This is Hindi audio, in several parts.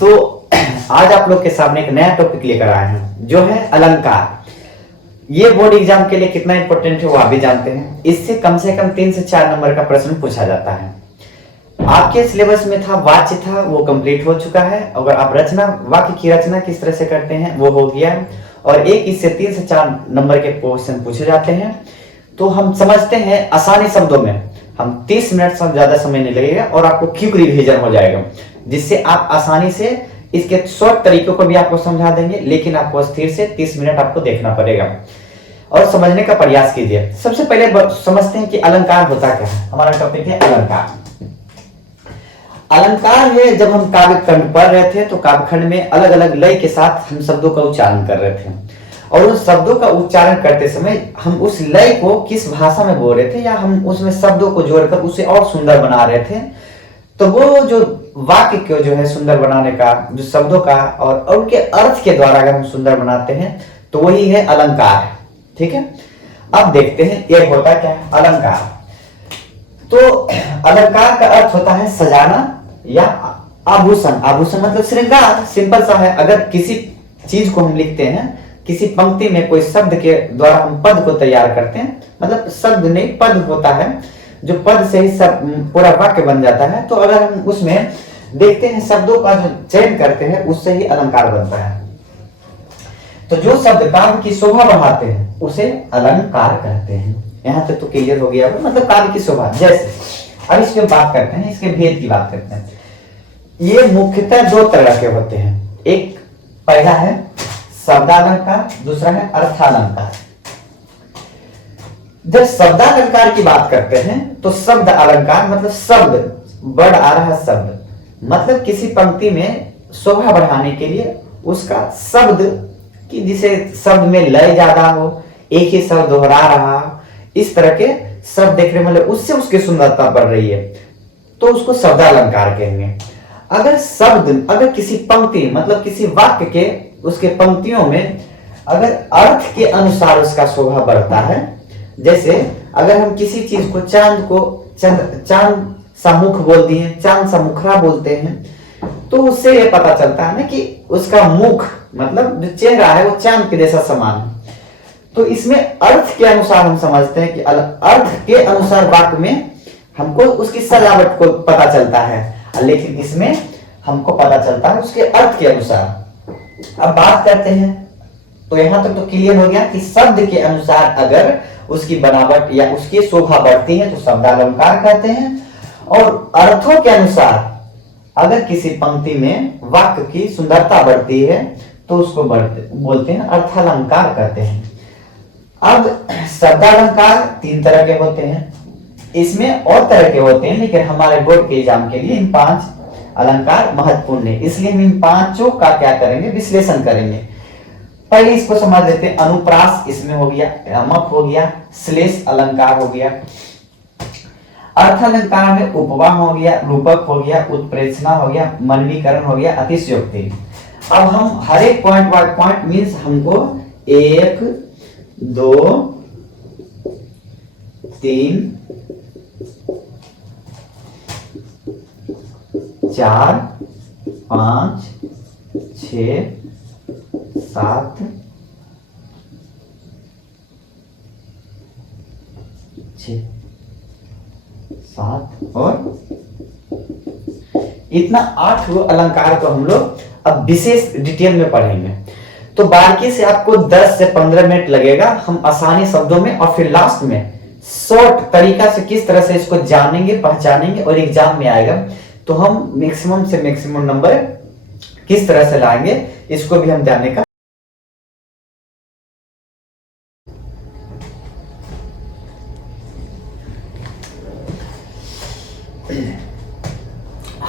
तो आज आप लोग के सामने एक नया टॉपिक लेकर आए हैं जो है अलंकार। ये बोर्ड एग्जाम के लिए कितना इंपॉर्टेंट है वो आप भी जानते हैं। इससे कम 3 से 4 नंबर का प्रश्न पूछा जाता है। आपके सिलेबस में था वाच्य था, वो कंप्लीट हो चुका है। अगर आप रचना, वाक्य की रचना किस तरह से करते हैं वो हो गया, और एक इससे 3 से 4 नंबर के क्वेश्चन पूछे जाते हैं। तो हम समझते हैं आसानी शब्दों में, हम 30 मिनट से ज्यादा समय नहीं लगेगा और आपको क्विक रिवीजन हो जाएगा, जिससे आप आसानी से इसके शॉर्ट तरीकों को भी आपको समझा देंगे। लेकिन आपको स्थिर से 30 मिनट आपको देखना पड़ेगा और समझने का प्रयास कीजिए। सबसे पहले समझते हैं कि अलंकार होता क्या है। हमारा टॉपिक है अलंकार। अलंकार है, जब हम काव्य खंड पढ़ रहे थे तो काव्य खंड में अलग अलग लय के साथ हम शब्दों का उच्चारण कर रहे थे, और उन शब्दों का उच्चारण करते समय हम उस लय को किस भाषा में बोल रहे थे, या हम उसमें शब्दों को जोड़कर उसे और सुंदर बना रहे थे। तो वो जो वाक्य को जो है सुंदर बनाने का, जो शब्दों का और उनके अर्थ के द्वारा अगर हम सुंदर बनाते हैं तो वही है अलंकार। ठीक है, अब देखते हैं ये होता क्या है अलंकार। तो अलंकार का अर्थ होता है सजाना या आभूषण। आभूषण मतलब श्रृंगार, सिंपल सा है। अगर किसी चीज को हम लिखते हैं, किसी पंक्ति में कोई शब्द के द्वारा हम पद को तैयार करते हैं, मतलब शब्द नहीं पद होता है, जो पद से ही सब पूरा वाक्य बन जाता है। तो अगर हम उसमें देखते हैं शब्दों का जो चयन करते हैं उससे ही अलंकार बनता है। तो जो शब्द काव्य की शोभा बढ़ाते हैं उसे अलंकार कहते हैं। यहाँ तक तो क्लियर हो गया, मतलब काव्य की शोभा। जैसे अब इसकी बात करते हैं, इसके भेद की बात करते हैं। ये मुख्यतः 2 तरह के होते हैं। एक पहला है शब्दालंकार, दूसरा है अर्थालंकार। जब शब्दालंकार की बात करते हैं तो शब्द अलंकार मतलब शब्द, वर्ड आ रहा है शब्द, मतलब किसी पंक्ति में शोभा बढ़ाने के लिए उसका शब्द कि जिसे शब्द में लय ज्यादा हो, एक ही शब्द दोहरा रहा, इस तरह के शब्द देखने में मतलब उससे उसकी सुंदरता बढ़ रही है, तो उसको शब्दालंकार कहेंगे। अगर किसी पंक्ति मतलब किसी वाक्य के उसके पंक्तियों में अगर अर्थ के अनुसार उसका शोभा बढ़ता है, जैसे अगर हम किसी चीज को चांद सा मुख बोल दिए, चांद सा मुखरा बोलते हैं, तो उससे ये पता चलता है ना कि उसका मुख मतलब जो चेहरा है वो चांद के जैसा समान है। तो इसमें अर्थ के अनुसार हम समझते हैं कि अर्थ के अनुसार वाक्य में हमको उसकी सजावट को पता चलता है, लेकिन इसमें हमको पता चलता है उसके अर्थ के अनुसार। अब बात करते हैं, तो यहां तक तो क्लियर हो गया कि शब्द के अनुसार अगर उसकी बनावट या उसकी शोभा बढ़ती है तो शब्दालंकार कहते हैं, और अर्थों के अनुसार अगर किसी पंक्ति में वाक्य की सुंदरता बढ़ती है तो उसको बोलते हैं अर्थालंकार कहते हैं। अब शब्दालंकार 3 तरह के होते हैं, इसमें और तरह के होते हैं, लेकिन हमारे बोर्ड के एग्जाम के लिए इन 5 अलंकार महत्वपूर्ण है, इसलिए हम इन 5 का क्या करेंगे, विश्लेषण करेंगे। पहले इसको समझ लेते हैं। अनुप्रास इसमें हो गया, यमक हो गया, श्लेष अलंकार हो गया, अर्थालंकार में उपमा हो गया, रूपक हो गया, उत्प्रेक्षणा हो गया, मनवीकरण हो गया, अतिशयोक्ति। अब हम हर एक पॉइंट बाय पॉइंट मीन्स हमको 1 2 3 4 5 6 7 6 7 और इतना 8 अलंकार को हम लोग अब विशेष डिटेल में पढ़ेंगे। तो बाकी से आपको 10 से 15 मिनट लगेगा, हम आसानी शब्दों में और फिर लास्ट में शॉर्ट तरीका से किस तरह से इसको जानेंगे, पहचानेंगे और एग्जाम में आएगा तो हम मैक्सिमम से मैक्सिमम नंबर किस तरह से लाएंगे इसको भी हम जानने का।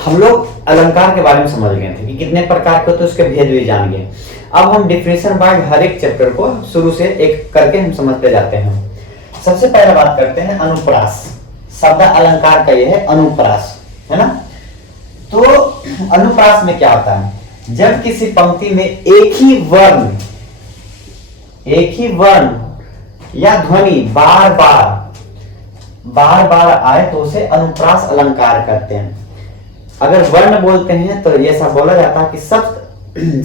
हम लोग अलंकार के बारे में समझ गए थे कि कितने प्रकार के, तो उसके भेद भी जान गए। अब हम डिफिनेशन वाइज हर एक चैप्टर को शुरू से एक करके हम समझते जाते हैं। सबसे पहले बात करते हैं अनुप्रास। शब्द अलंकार का ये है अनुप्रास, है ना। तो अनुप्रास में क्या होता है, जब किसी पंक्ति में एक ही वर्ण या ध्वनि बार बार आए तो उसे अनुप्रास अलंकार कहते हैं। अगर वर्ण बोलते हैं तो ये ऐसा बोला जाता है कि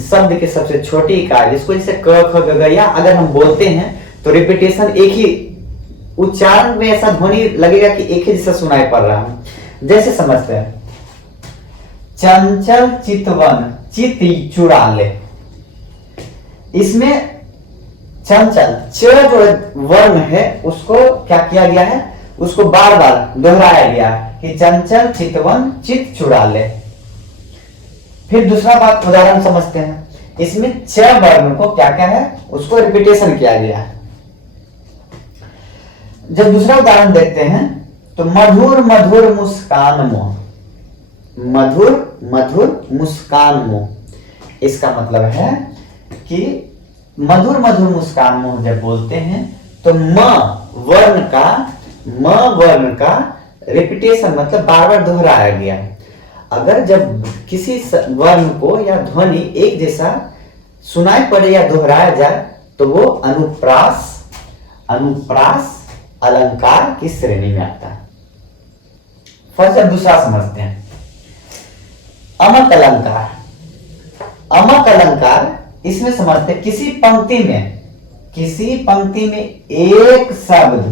शब्द की सबसे छोटी इकाई, जिसको जैसे क ख ग घ या अगर हम बोलते हैं तो रिपीटेशन एक ही उच्चारण में ऐसा ध्वनि लगेगा कि एक ही जैसा सुनाई पड़ रहा है। जैसे समझते हैं, चंचल चितवन चित चुरा ले। इसमें चंचल च जो वर्ण है उसको क्या किया गया है, उसको बार बार दोहराया गया कि चंचल चितवन चित चुरा ले। फिर दूसरा बात उदाहरण समझते हैं, इसमें च वर्ण को क्या क्या है, उसको रिपीटेशन किया गया है। जब दूसरा उदाहरण देखते हैं तो मधुर मधुर मुस्कान मोह, मधुर मधुर मुस्कान मोह। इसका मतलब है कि मधुर मधुर मुस्कान मोह जब बोलते हैं तो म वर्ण का रिपीटेशन मतलब बार बार दोहराया गया है। अगर जब किसी वर्ण को या ध्वनि एक जैसा सुनाई पड़े या दोहराया जाए तो वो अनुप्रास अलंकार की श्रेणी में आता है। फर्स्ट अब दूसरा समझते हैं, अमक अलंकार। अमक अलंकार इसमें समझते हैं किसी पंक्ति में एक शब्द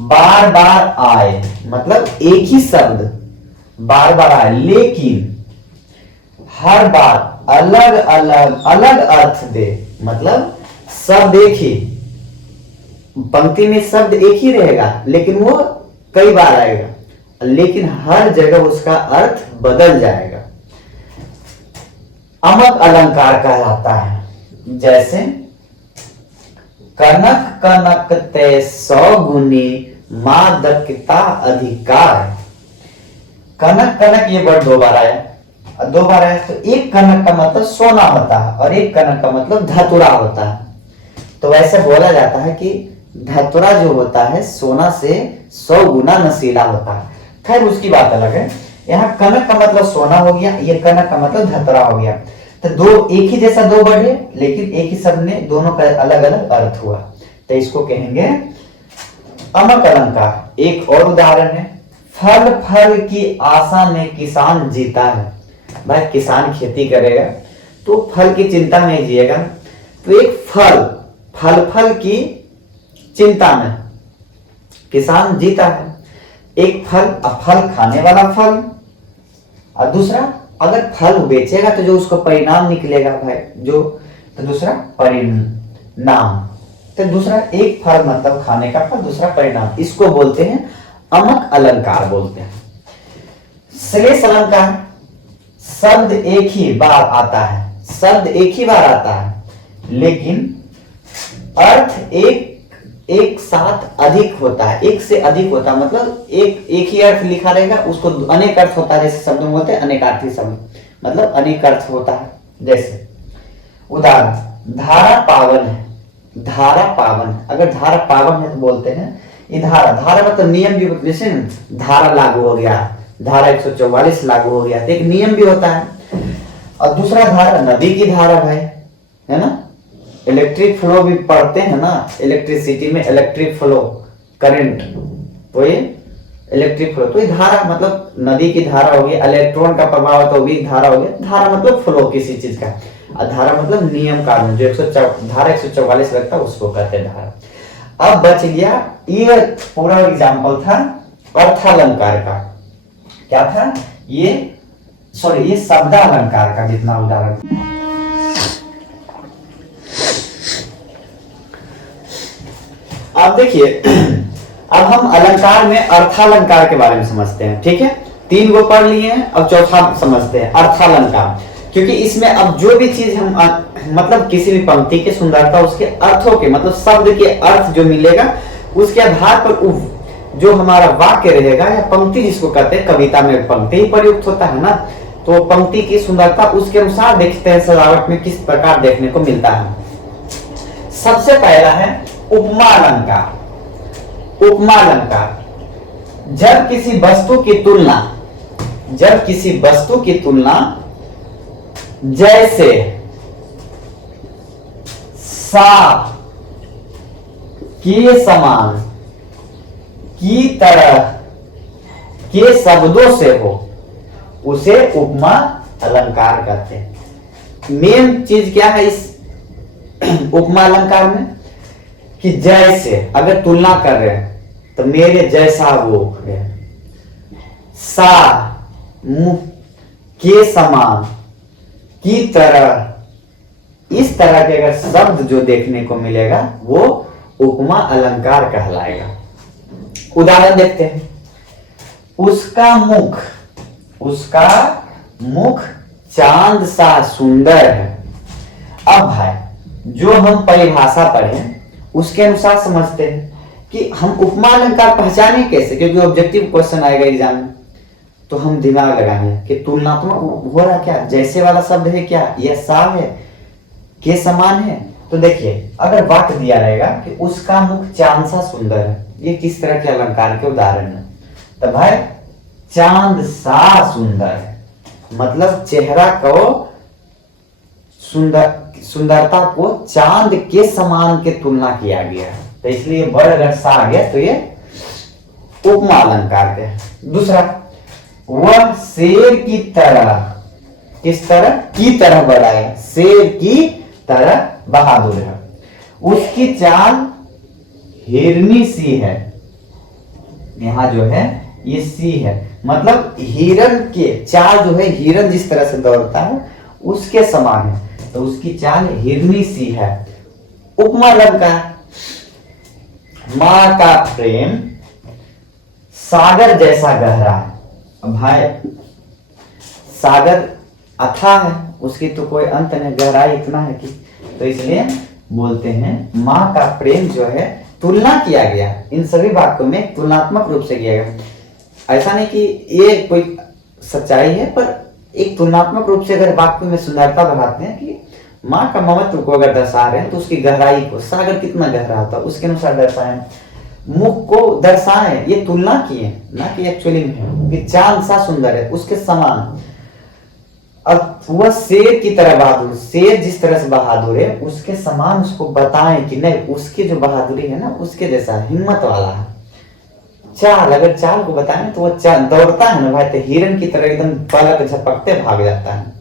बार बार आए, मतलब एक ही शब्द बार बार आए लेकिन हर बार अलग अर्थ दे। मतलब शब्द एक ही पंक्ति में शब्द एक ही रहेगा लेकिन वो कई बार आएगा, लेकिन हर जगह उसका अर्थ बदल जाएगा, अमक अलंकार कहलाता है। जैसे कनक कनक ते 100 गुनी मादकता अधिकार। कनक कनक ये वर्ड 2 बार आया, तो एक कनक का मतलब सोना होता है और एक कनक का मतलब धतुरा होता है। तो वैसे बोला जाता है कि धतुरा जो होता है सोना से 100 गुना नशीला होता है। खैर उसकी बात अलग है। यहाँ कनक का मतलब सोना हो गया, ये कनक का मतलब धतुरा हो गया। तो दो एक ही जैसा 2 वर्ड है लेकिन एक ही शब्द ने दोनों का अलग अलग अर्थ हुआ, तो इसको कहेंगे अमक अलंकार। एक और उदाहरण है, फल फल की आशा में किसान जीता है। भाई किसान खेती करेगा तो फल की चिंता में जिएगा, तो एक फल की चिंता में किसान जीता है। एक फल खाने वाला फल, और दूसरा अगर फल बेचेगा तो जो उसको परिणाम निकलेगा भाई जो, तो दूसरा परिणाम। तो दूसरा एक फल मतलब खाने का फल, दूसरा परिणाम, इसको बोलते हैं अमक अलंकार बोलते हैं। श्लेष अलंकार, शब्द एक ही बार आता है लेकिन अर्थ एक साथ अधिक होता है, एक से अधिक होता है। मतलब एक ही अर्थ लिखा रहेगा, उसको अनेक अर्थ होता है। जैसे शब्द में बोलते हैं अनेकार्थी शब्द, मतलब अनेक अर्थ होता है। जैसे उदाहरण, धारा पावन है, धारा पावन। अगर धारा पावन है तो बोलते हैं ये धारा मतलब नियम भी, जैसे धारा लागू हो गया, धारा 144 लागू हो गया, तो एक नियम भी होता है। और दूसरा धारा नदी की धारा भाई, है ना, इलेक्ट्रिक फ्लो भी पढ़ते हैं ना, इलेक्ट्रिसिटी में इलेक्ट्रिक फ्लो करंट, तो ये इलेक्ट्रिक फ्लो, तो ये धारा मतलब नदी की धारा हो गई, इलेक्ट्रॉन का प्रभाव तो भी धारा हो गया। धारा मतलब फ्लो किसी चीज का, और धारा मतलब नियम कानून, जो धारा 144 लगता है उसको कहते हैं धारा। अब बच गया, ये पूरा एग्जाम्पल था अर्थालंकार का। क्या था ये, ये शब्दालंकार का जितना उदाहरण। अब देखिए, अब हम अलंकार में अर्थालंकार के बारे में समझते हैं। ठीक है, 3 गो पढ़ लिए हैं, अब चौथा समझते हैं अर्थालंकार। क्योंकि इसमें अब जो भी चीज हम मतलब किसी भी पंक्ति की सुंदरता, उसके अर्थों के मतलब शब्द के अर्थ जो मिलेगा उसके आधार पर जो हमारा वाक्य रहेगा या पंक्ति जिसको कहते हैं, कविता में पंक्ति ही प्रयुक्त होता है ना, तो पंक्ति की सुंदरता उसके अनुसार देखते हैं सजावट में किस प्रकार देखने को मिलता है। सबसे पहला है उपमा अलंकार। उपमा अलंकार, जब किसी वस्तु की तुलना जैसे सा, के समान, की तरह के शब्दों से हो, उसे उपमा अलंकार कहते हैं। मेन चीज क्या है इस उपमा अलंकार में कि जैसे अगर तुलना कर रहे हैं तो मेरे जैसा वो है, सा मुंह के समान, की तरह, इस तरह के अगर शब्द जो देखने को मिलेगा वो उपमा अलंकार कहलाएगा। उदाहरण देखते हैं। उसका मुख चांद सा सुंदर है। अब भाई जो हम परिभाषा पढ़े उसके अनुसार समझते हैं कि हम उपमा अलंकार पहचाने कैसे, क्योंकि ऑब्जेक्टिव क्वेश्चन आएगा एग्जाम में, तो हम दिमाग लगाएंगे कि तुलनात्मक हो रहा क्या, जैसे वाला शब्द है क्या, यह सा है, के समान है। तो देखिए अगर वाक्य दिया रहेगा कि उसका मुख चांद सा सुंदर है, ये किस तरह के अलंकार के उदाहरण है। तो भाई चांद सा सुंदर है मतलब चेहरा को सुंदरता को चांद के समान के तुलना किया गया है, तो इसलिए बड़ अगर सा आ गया तो ये उपमा अलंकार के। दूसरा, वह शेर की तरह, किस तरह, की तरह बड़ा है, शेर की तरह बहादुर है। उसकी चाल हिरनी सी है, यहां जो है ये सी है, मतलब हिरन के चाल जो है, हिरन जिस तरह से दौड़ता है उसके समान है, तो उसकी चाल हिरनी सी है। उपमा अलंकार, मां का प्रेम सागर जैसा गहरा है। अब भाई सागर अथाह है, उसकी तो कोई अंत नहीं, गहराई इतना है कि, तो इसलिए बोलते हैं मां का प्रेम जो है, तुलना किया गया इन सभी वाक्यों में तुलनात्मक रूप से किया गया। ऐसा नहीं कि ये कोई सच्चाई है, पर एक तुलनात्मक रूप से अगर वाक्य में सुंदरता बढ़ाते हैं कि माँ का ममत्व को अगर दर्शा रहे हैं तो उसकी गहराई को, सागर कितना गहरा होता है उसके अनुसार दर्शाएं, मुख को दर्शाएं, ये तुलना किए ना कि एक्चुअली में कि चांद सा सुंदर है उसके समान। अब वह शेर की तरह बहादुर, शेर जिस तरह से बहादुर है उसके समान उसको बताएं कि नहीं, उसकी जो बहादुरी है ना उसके जैसा हिम्मत वाला है। चाल, अगर चाल को बताएं तो वो दौड़ता है ना भाई, तो हिरन की तरह एकदम पलक झपकते भाग जाता है।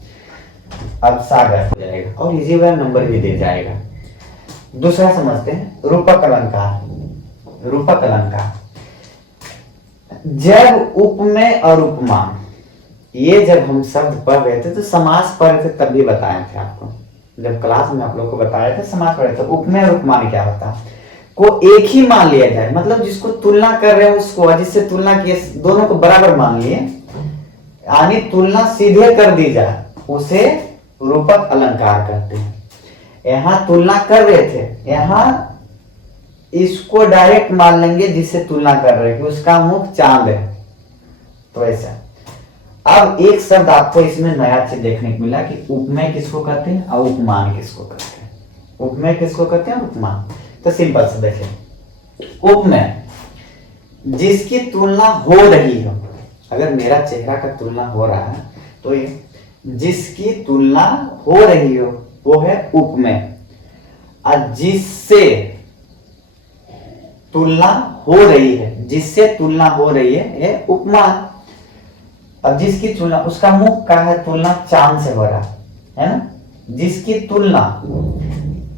अब सागर हो जाएगा और इसी बार नंबर भी दे जाएगा। दूसरा समझते हैं रूपक अलंकार। रूपक अलंकार, जब उपमेय और उपमा, ये जब हम शब्द पढ़ रहे थे तो समास पढ़ रहे थे तब भी बताए थे आपको, जब क्लास में आप लोग को बताया था समास पढ़े थे। उपमेय और उपमा में क्या होता है, को एक ही मान लिया जाए, मतलब जिसको तुलना कर रहे हैं उसको, जिससे तुलना किए दोनों को बराबर मान लिए, यानी तुलना सीधे कर दी जाए, उसे रूपक अलंकार कहते हैं। यहां तुलना कर रहे थे, यहां इसको डायरेक्ट मान लेंगे जिससे तुलना कर रहे हैं कि उसका मुख चांद है, तो ऐसा। अब एक शब्द आपको इसमें नया चीज देखने को मिला कि उपमेय किसको कहते हैं और उपमान किसको कहते हैं। उपमेय किसको कहते हैं, उपमान। तो सिंपल से देखें, उपमेय जिसकी तुलना हो रही हो, अगर मेरा चेहरा का तुलना हो रहा है तो ये जिसकी तुलना हो रही हो वो है उपमेय, और जिससे तुलना हो रही है, जिससे तुलना हो रही है ये उपमान। अब जिसकी तुलना, उसका मुख का है तुलना चांद से हो रहा है ना, जिसकी तुलना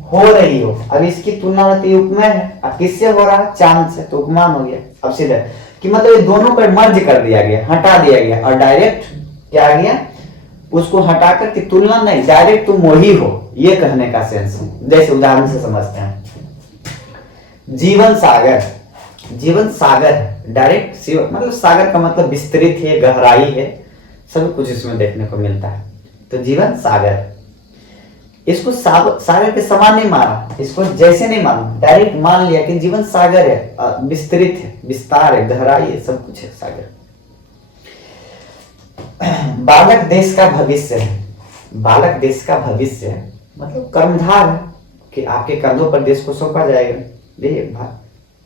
हो रही हो, अब इसकी तुलना होती है उपमेय है, अब किससे हो रहा है, चांद से, तो उपमान हो गया। अब सीधे कि मतलब ये दोनों को मर्ज कर दिया गया, हटा दिया गया, और डायरेक्ट क्या आ गया, उसको हटाकर की तुलना नहीं, डायरेक्ट तुम वही हो, ये कहने का सेंस है। जैसे उदाहरण से समझते हैं, जीवन सागर, जीवन सागर है, डायरेक्ट मतलब सागर का मतलब विस्तृत है, गहराई है, सब कुछ इसमें देखने को मिलता है। तो जीवन सागर, इसको सागर के समान नहीं माना, इसको जैसे नहीं माना, डायरेक्ट मान लिया कि जीवन सागर है, विस्तृत है, विस्तार है, गहराई है, सब कुछ है सागर। बालक देश का भविष्य है, बालक देश का भविष्य है, मतलब कर्मधार है कि आपके कंधों पर देश को सौंपा जाएगा।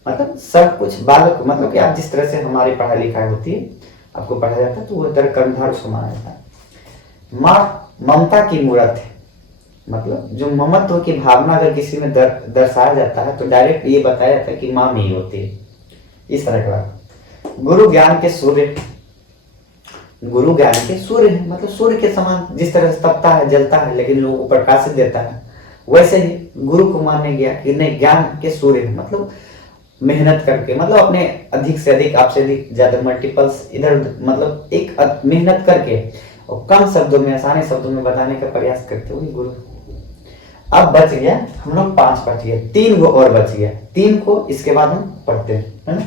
मतलब सब कुछ बालक, मतलब कि आप जिस तरह से हमारी पढ़ाई लिखाई होती है, आपको पढ़ा जाता है, तो वो तरह कर्मधार उसको माना जाता है। माँ ममता की मूर्त है, मतलब जो ममत्व की भावना अगर किसी में दर्शाया जाता है तो डायरेक्ट ये बताया जाता है कि माँ में ही होती है, इस तरह का। गुरु ज्ञान के सूर्य, गुरु ज्ञान के सूर्य है, मतलब सूर्य के समान जिस तरह से तपता है, जलता है, लेकिन लोगों को प्रकाशित देता है, वैसे ही गुरु को मानने गया कि नहीं, ज्ञान के सूर्य है, मतलब मेहनत करके, मतलब अपने अधिक से अधिक, आपसे अधिक ज्यादा मल्टीपल्स इधर, मतलब एक मेहनत करके और कम शब्दों में, आसानी शब्दों में बताने का प्रयास करते हुए गुरु। अब बच गया हम लोग 5 बच गए, 3 गो और बच गया, 3 को इसके बाद हम पढ़ते हैं, है ना।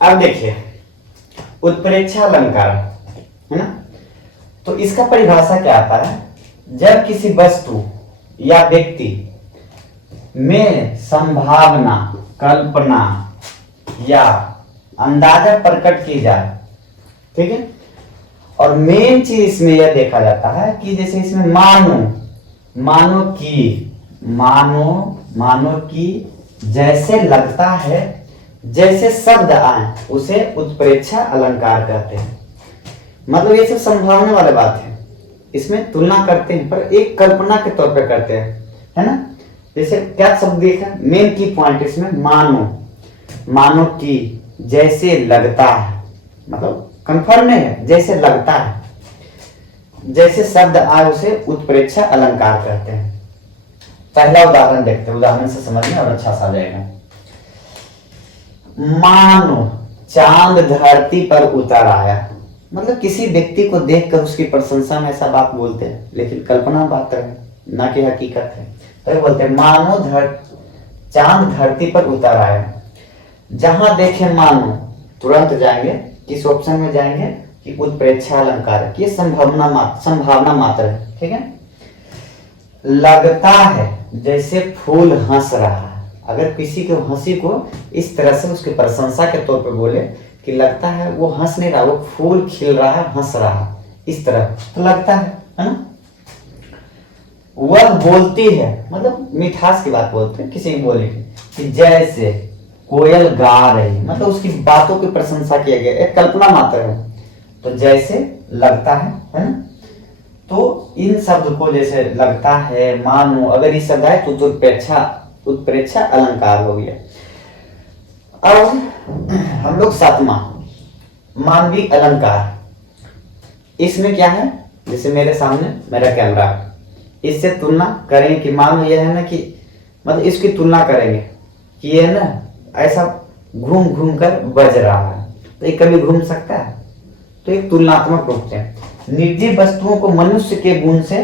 अब देखिए उत्प्रेक्षा अलंकार, है ना। तो इसका परिभाषा क्या आता है, जब किसी वस्तु या व्यक्ति में संभावना, कल्पना या अंदाजा प्रकट की जाए, ठीक है। और मेन चीज इसमें यह देखा जाता है कि जैसे इसमें मानो कि जैसे लगता है, जैसे शब्द आए, उसे उत्प्रेक्षा अलंकार कहते हैं। मतलब ये सब संभावना वाली बात है, इसमें तुलना करते हैं पर एक कल्पना के तौर पे करते हैं, है ना। जैसे क्या शब्द देखा, मेन की पॉइंट इसमें मानो कि जैसे लगता है, मतलब कंफर्म नहीं है, जैसे लगता है, जैसे शब्द आए, उसे उत्प्रेक्षा अलंकार कहते हैं। पहला उदाहरण देखते हैं, उदाहरण से समझना और अच्छा सा जाएगा। मानो चांद धरती पर उतर आया, मतलब किसी व्यक्ति को देखकर उसकी प्रशंसा में ऐसा बात बोलते हैं, लेकिन कल्पना बात है, ना कि हकीकत है। तो बोलते हैं मानो चांद धरती पर उतर आया। जहां देखे मानो, तुरंत जाएंगे किस ऑप्शन में जाएंगे कि उत्प्रेक्षा अलंकार है, कि संभावना मात्र है, ठीक है। लगता है जैसे फूल हंस रहा है, अगर किसी को हंसी को इस तरह से उसकी प्रशंसा के तौर पे बोले कि लगता है वो हंस नहीं रहा, वो फूल खिल रहा है, हंस रहा है, इस तरह तो लगता है ना। वह बोलती है, मतलब मिठास की बात बोलते हैं, किसी की बोली कि जैसे कोयल गा रही, मतलब उसकी बातों की प्रशंसा किया गया, एक कल्पना मात्र है, तो जैसे लगता है ना। तो इन शब्द को जैसे लगता है, मानो, अगर इस शब्द आए तो उत्प्रेक्षा अलंकार हो गया। अब हम लोग 7वां मानवीय अलंकार, इसमें क्या है, जैसे मेरे सामने मेरा कैमरा, इससे तुलना करेंगे कि मानो यह है ना कि, मतलब इसकी तुलना करेंगे कि ये ना ऐसा घूम घूम कर बज रहा है, तो ये कभी घूम सकता है, तो एक तुलनात्मक रूप से निर्जीव वस्तुओं को मनुष्य के गुण से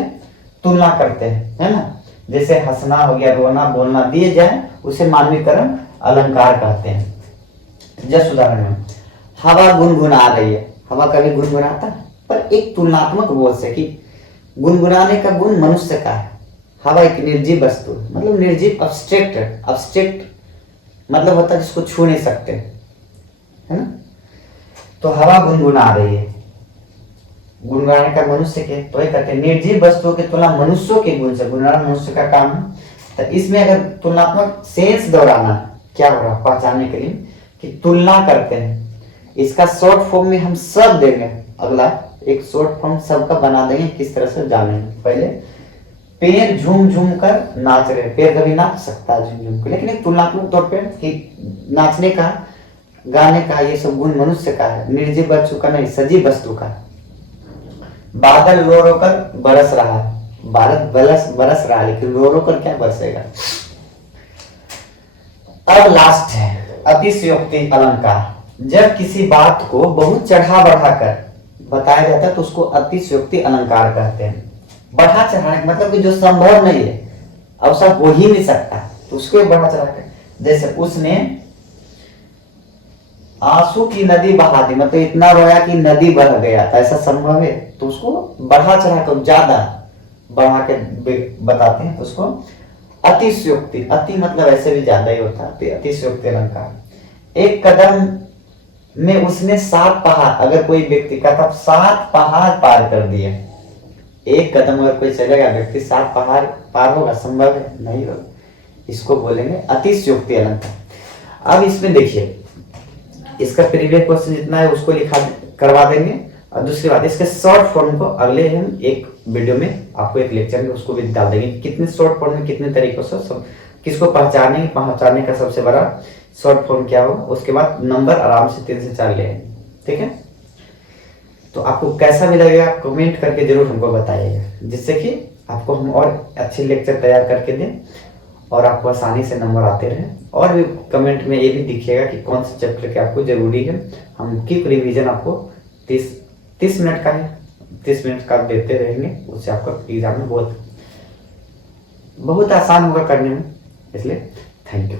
तुलना करते हैं, है ना। जैसे हंसना हो गया, रोना, बोलना दिए जाए, उसे मानवीकरण अलंकार कहते हैं। जैसे उदाहरण में हवा गुनगुना रही है, हवा कभी गुनगुनाता है, पर एक तुलनात्मक बोध से कि गुनगुनाने का गुण मनुष्य का है। हवा एक निर्जीव वस्तु, मतलब निर्जीव, अब्स्ट्रैक्ट मतलब होता है जिसको छू नहीं सकते, है ना। तो हवा गुनगुना रही है, गुनगुनाने का मनुष्य के, तो ये कहते हैं निर्जीव वस्तुओं की तुलना मनुष्यों के गुण से, गुनगुनाना मनुष्य का काम है। तो इसमें अगर तुलनात्मक सेंस दोहराना, क्या हो रहा पहचानने के लिए कि तुलना करते हैं, इसका शॉर्ट फॉर्म में हम सब देंगे, अगला एक शॉर्ट फॉर्म सबका बना देंगे, किस तरह से जानेंगे। पहले पैर झूम झूम कर नाच रहे, पैर कभी नाच सकता है झूम झूम कर, लेकिन एक तुलनात्मक तौर पर कि नाचने का, गाने का, ये सब गुण मनुष्य का है, निर्जीव वस्तु का नहीं, सजीव वस्तु का। बादल रो रो कर बरस रहा है, भारत बरस रहा है, लेकिन रो रो कर क्या बरसेगा। अब लास्ट है अतिशयोक्ति अलंकार। जब किसी बात को बहुत चढ़ा बढ़ा कर बताया जाता है तो उसको अतिशयोक्ति अलंकार कहते हैं। बढ़ा चढ़ाने मतलब कि जो संभव नहीं है, अवसर हो ही नहीं सकता, तो उसको बढ़ा चढ़ा कर, जैसे उसने आंसू की नदी बहा दी, मतलब इतना रोया कि नदी बह गया, ऐसा संभव है, तो उसको बढ़ा चढ़ा कर, ज्यादा बढ़ा के बताते हैं, तो उसको अतिशयोक्ति, अति मतलब ऐसे भी ज्यादा ही होता है, अतिशयोक्ति अलंकार। एक कदम में उसने 7 पहाड़, अगर कोई व्यक्ति का तब 7 पहाड़ पार कर दिए, एक कदम अगर कोई चलेगा व्यक्ति 7 पहाड़ पार होगा, संभव है नहीं होगा, इसको बोलेंगे अतिशयोक्ति अलंकार। अब इसमें देखिए, इसका प्रीवियस क्वेश्चन जितना है उसको लिखा करवा देंगे, और दूसरी बात, इसके शॉर्ट फॉर्म को अगले हम एक वीडियो में आपको एक लेक्चर में उसको भी डाल देंगे, कितने शॉर्ट फॉर्म में कितने तरीकों से सब किसको पहचानने का सबसे बड़ा शॉर्ट फॉर्म क्या हो। उसके बाद नंबर आराम से 3 से 4 ले आएंगे, ठीक है। तो आपको कैसा भी लगेगा कमेंट करके जरूर हमको बताइएगा, जिससे कि आपको हम और अच्छे लेक्चर तैयार करके दें और आपको आसानी से नंबर आते रहें। और भी कमेंट में ये भी दिखिएगा कि कौन से चैप्टर के आपको जरूरी है। हम क्विक रिवीजन आपको 30 मिनट का है, 30 मिनट का देते रहेंगे, उससे आपका एग्जाम में बहुत आसान होगा करने में। इसलिए थैंक यू।